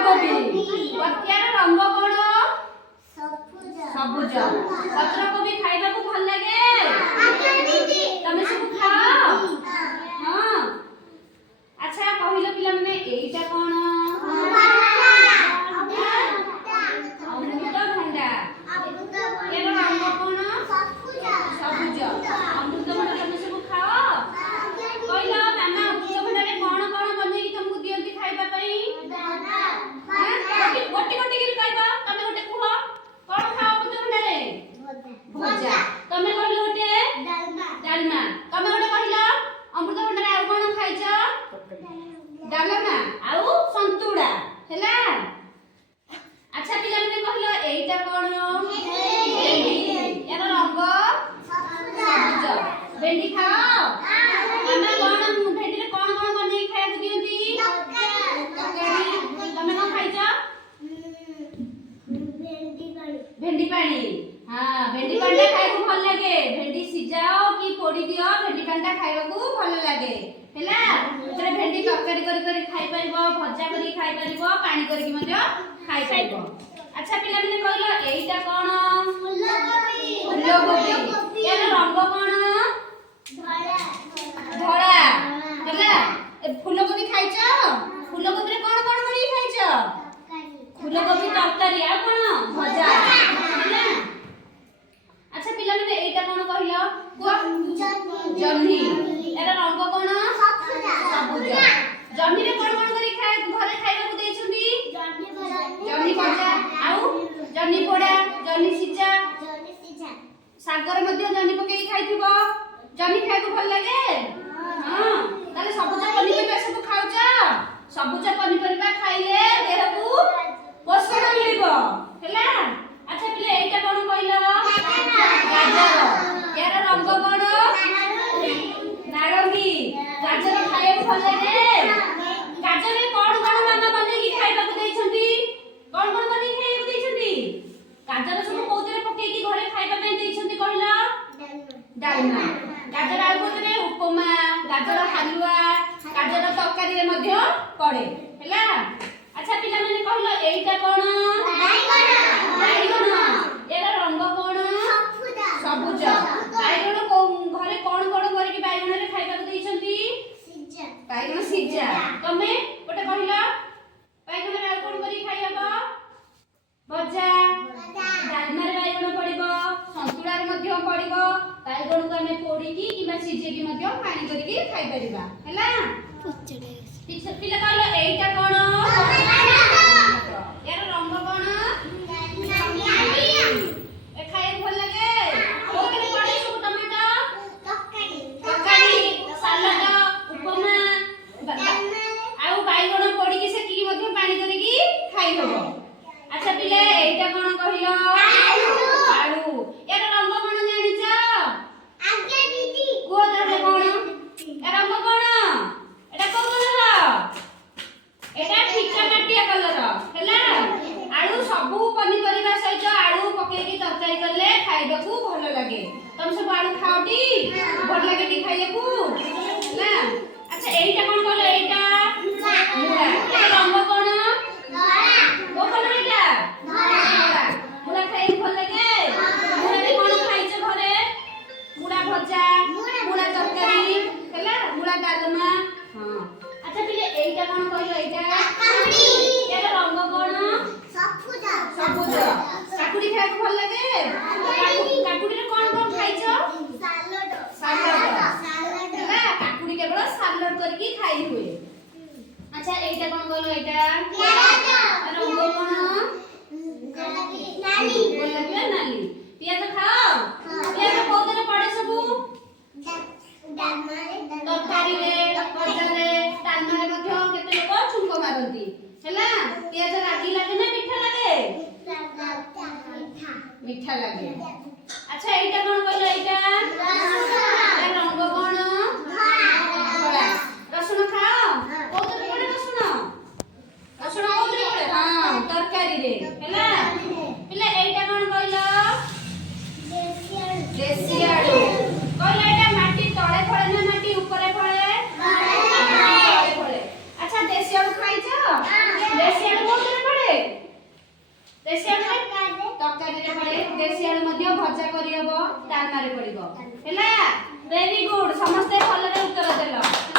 ଫୁଲକୋବି ୟାର ରଙ୍ଗ କଣ? ସବୁଜ। ପତ୍ରକୋବି ଖାଇବାକୁ ଭଲ ଲାଗେ? ତମେ ସବୁ ଖାଅ? ହଁ। ଆଚ୍ଛା କହିଲ ପିଲାମାନେ ଏଇଟା କଣ? ଅମୃତଭଣ୍ଡା। ୟାର ରଙ୍ଗ କଣ? ସବୁଜ। ଅମୃତଭଣ୍ଡା ତମେ ସବୁ ଖାଅ? କହିଲ ମାମା ଅମୃତଭଣ୍ଡାରେ କଣ କଣ ବନେଇକି ତମକୁ ଦିଅନ୍ତି ଖାଇବା ପାଇଁ? ଗୋଟି ଗୋଟିକିରି କହିବ। ତମେ ଗୋଟେ କୁହ କଣ ଖାଅ ଅମୃତଭଣ୍ଡାରେ? ଭଜା। ତମେ କହିଲ ଗୋଟେ ଡାଲମା। ତମେ ଗୋଟେ କହିଲ ଅମୃତଭଣ୍ଡାରେ ଆଉ କଣ ଖାଇଛ? ଡାଲମା ଆଉ ସନ୍ତୁଳା ହେଲା। ଆଚ୍ଛା ପିଲାମାନେ କହିଲ ଏଇଟା କଣ? ଭେଣ୍ଡି। ୟାର ରଙ୍ଗ ସବୁଜ। ଭେଣ୍ଡି ଖାଅ? ମାମା କଣ ଭେଣ୍ଡିରେ କଣ କଣ ବନେଇକି ଖାଇବାକୁ ଦିଅନ୍ତି? ତରକାରୀ। ତମେ କଣ ଖାଇଛ? ଭେଣ୍ଡି ପାଣି। ହଁ ଭେଣ୍ଡି ପାଣିଟା ଖାଇବାକୁ ଭଲ ଲାଗେ। ଭେଣ୍ଡି ସିଝାଅ କି ପୋଡ଼ି ଦିଅ ଭେଣ୍ଡି ପାଣିଟା ଖାଇବାକୁ ଭଲ ଲାଗେ ହେଲା। ସେଥିରେ ଭେଣ୍ଡି ତରକାରୀ କରି ଖାଇପାରିବ, ଭଜା କରିକି ଖାଇପାରିବ, ପାଣି କରିକି ମଧ୍ୟ ଖାଇପାରିବ। ଆଚ୍ଛା ପିଲାମାନେ କହିଲ ଏଇଟା କଣ? ଫୁଲକୋବି। ୟାର ରଙ୍ଗ କଣ? ଧଳା ହେଲା। ଫୁଲକୋବି ଖାଇଛ? ଫୁଲକୋବିରେ କଣ କଣ କରିକି ଖାଇଛ? ଫୁଲକୋବି ତରକାରୀ ଆଉ କଣ? ଭଜା ହେଲା। ଆଚ୍ଛା ପିଲାମାନେ ଏଇଟା କଣ କହିଲ? ଜହ୍ନି। ୟାର ରଙ୍ଗ କଣ? ସବୁଜ। ଜହ୍ନିରେ କଣ କଣ କରି ଘରେ ଖାଇବାକୁ ଦେଇଛନ୍ତି? ଜହ୍ନି ଭଜା ଆଉ ଜହ୍ନି ପୋଡ଼ା, ଜହ୍ନି ସିଝା। ଶାଗରେ ମଧ୍ୟ ଜହ୍ନି ପକେଇକି ଖାଇଥିବ। ଜହ୍ନି ଖାଇବାକୁ ଭଲ ଲାଗେ? ହଁ। ତାହେଲେ ସବୁଜ ପନିପରିବା ସବୁ ଖାଉଛ? ସବୁଜ ପନିପରିବା ଖାଇଲେ ଦେହକୁ ପୋଷଣ ମିଳିବ ହେଲା। ଆଚ୍ଛା ପିଲେ ଏଇଟା କଣ କହିଲ? ଗାଜର। ୟାର ରଙ୍ଗ କଣ? ନାରଙ୍ଗୀ। ଗାଜର ଖାଇବାକୁ ଭଲ ଲାଗେ? ଗାଜରରେ କଣ କଣ ମାମା ବନେଇକି ଖାଇବାକୁ ଦେଇଛନ୍ତି? କଣ କଣ ବନେଇକି ଖାଇବାକୁ ଦେଇଛନ୍ତି? ଗାଜର ସବୁ କୋଉଥିରେ ପକେଇକି ଘରେ ଖାଇବା ପାଇଁ ଦେଇଛନ୍ତି କହିଲ? ଡାଲମା। ଗାଜର ଆଉ କୋଉଥିରେ? ଉପମା, ଗାଜର ହାଲୁଆ, ଗାଜର ତରକାରୀରେ ମଧ୍ୟ ପଡେ ହେଲା। ଆଚ୍ଛା ପିଲାମାନେ କହିଲ ଏଇଟା କଣ? ବାଇଗଣ। ୟାର ରଙ୍ଗ କଣ? ସବୁଜ। ବାଇଗଣ ଘରେ କଣ କଣ କରିକି ବାଇଗଣରେ ଖାଇବାକୁ ଦେଇଛନ୍ତି? ବାଇଗଣ ସିଝା। ତମେ ଗୋଟେ କହିଲ ବାଇଗଣରେ ଆଉ କଣ କରିକି ଖାଇବ? ଭଜା। ଡାଲମାରେ ବାଇଗଣ ପଡିବ, ସନ୍ତୁଳାରେ ମଧ୍ୟ ପଡିବ। ବାଇଗଣକୁ ଆମେ ପୋଡ଼ିକି କିମ୍ବା ସିଝେଇକି ମଧ୍ୟ ପାଣି କରିକି ଖାଇପାରିବା ହେଲା। ପିଲା କହିଲ ଏଇଟା କଣ? ୟାର ରଙ୍ଗ କଣ? ଖାଇବାକୁ ଭଲ ଲାଗେ? କୋଉଥିରେ ପଡେ ସବୁ? ଟମାଟୋ ତରକାରୀ, ସାଲାଡ, ଉପମା ଆଉ ବାଇଗଣ ପୋଡ଼ିକି ସେକିକି ମଧ୍ୟ ପାଣି କରିକି ଖାଇ ହବ। ଆଚ୍ଛା ପିଲେ ଏଇଟା କଣ କହିଲ? ଆଳୁ। ୟାର ରଙ୍ଗ କଣ ଜାଣିଛ? କୁହ ତାହେଲେ କଣ? ୟାର ରଙ୍ଗ କଣ? ଏଟା କୋଉ କଲର? ଏଟା ଫିକା ମାଟିଆ କଲର ହେଲା। ଆଳୁ ସବୁ ପନିପରିବା ସହିତ ଆଳୁ ପକେଇକି ତରକାରୀ କଲେ ଖାଇବାକୁ ଭଲ ଲାଗେ। ତମେ ସବୁ ଆଳୁ ଖାଅଟି? ଭଲ ଲାଗେ କି ଖାଇବାକୁ ହେଲା। ଆଚ୍ଛା ଏଇଟା କଣ କହିଲ? ଏଇଟା ମୂଳା। ଏଟା ରଙ୍ଗ କଣ? କୋଉ କଲର ଏଟା? ଧଳା। ମୂଳା ଖାଇବାକୁ ଭଲ ଲାଗେ? ମୂଳାରେ କଣ ଖାଇଛ ଘରେ? ମୂଳା ଭଜା, ମୂଳା ତରକାରୀ ହେଲା, ମୂଳା ଡାଲମା। ହଁ। ଆଚ୍ଛା ପିଲେ ଏଇଟା କଣ କହିଲ? ଏଇଟା ୟାର ରଙ୍ଗ କଣ? ସବୁଜ। କାକୁଡି ଖାଇବାକୁ ଭଲ ଲାଗେ? କାକୁଡିରେ କଣ କଣ ଖାଇଛ? ସାଲାଡ ହେଲା। କାକୁଡି କେବଳ ସାଲାଡ କରିକି ଖାଇ ହୁଏ। ଆଚ୍ଛା ଏଇଟା କଣ କହିଲ? ଏଇଟା ରଙ୍ଗ କଣ? ଗୋଲାପି ଆଉ ନାଲି। ପିଆଜ ଖାଅ? ପିଆଜ କୋଉଥିରେ ପଡେ ସବୁ? ତରକାରୀରେ, ଭଜାରେ, ଡାଲମାରେ ମଧ୍ୟ କେତେ ଲୋକ ଛୁଙ୍କ ମାରନ୍ତି ହେଲା। ପିଆଜ ରାଗି ଲାଗେ ନା ମିଠା ଲାଗେ? ମିଠା ଲାଗେ। ଆଚ୍ଛା ଏଇଟା କଣ କହିଲ? ଏଇଟା ରଙ୍ଗ କଣ? ଧଳା। ରସୁଣ ଖାଅ? କୋଉଥିରେ ପଡେ ରସୁଣ? ରସୁଣ କୋଉଥିରେ ପଡେ? ହଁ ତରକାରୀରେ ହେଲା। ପିଲେ ଏଇଟା କଣ କହିଲ? ଦେଶୀ ଆଳୁ। କହିଲ ଏଇଟା ମାଟି ତଳେ ଫଳେ ନା ମାଟି ଉପରେ ଫଳେ? ତଳେ ଫଳେ। ଆଚ୍ଛା ଦେଶୀ ଆଳୁ ଖାଇଛ? ଦେଶୀ ଆଳୁ କୋଉଥିରେ ଦେଶୀ ଆଳୁ ମଧ୍ୟ ଭଜା କରିହବ ଡାଲମାରେ ପଡିବ ହେଲା। ଭେରି ଗୁଡ ସମସ୍ତେ ଭଲରେ ଉତ୍ତର ଦେଲ।